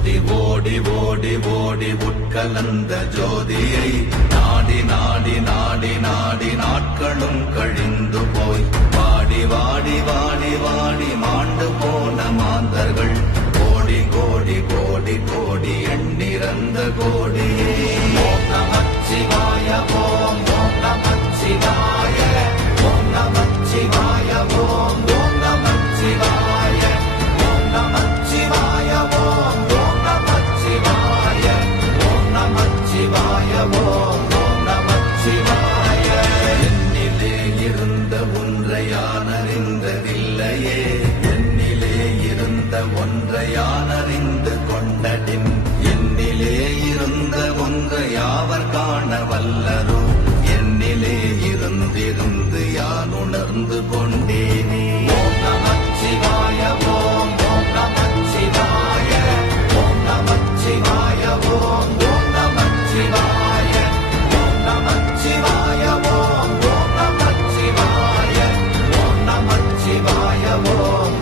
ஓடி ஓடி ஓடி ஓடி உட்கலந்த ஜோதியை நாடி நாடி நாடி நாடி நாட்களும் கழிந்து போய் வாடி வாடி வாடி வாடி மாண்டு போன மாந்தர்கள் கோடி கோடி கோடி கோடி எண்ணிறந்த கோடியே. ஓம் நமச்சிவாய ஓம் ஓம் நமச்சிவாய ஓம் நமச்சிவாய ஓம் ஓம் நமச்சிவாய ஓம் நமச்சிவாய ஓம் ஓம் நமச்சிவாய ஓம் நமச்சிவாய ஓம் ஓம் நமச்சிவாய. என்னிலே இருந்த ஒன்றை யான் அறிந்ததில்லையே, என்னிலே இருந்த ஒன்றை யான் அறிந்து கொண்டடின், என்னிலே இருந்த ஒன்றை யாவர் காண வல்லரோ, என்னிலே இருந்திருந்து யான் உணர்ந்து கொண்டேனே. ஓம் நமச்சிவாய ஓம் ஓம் நமச்சிவாய ஓம் நமச்சிவாய ஓம் ஓம் நமச்சிவாய ஓம் நமச்சிவாய ஓம் ஓம் நமச்சிவாய ஓம் நமச்சிவாய ஓம்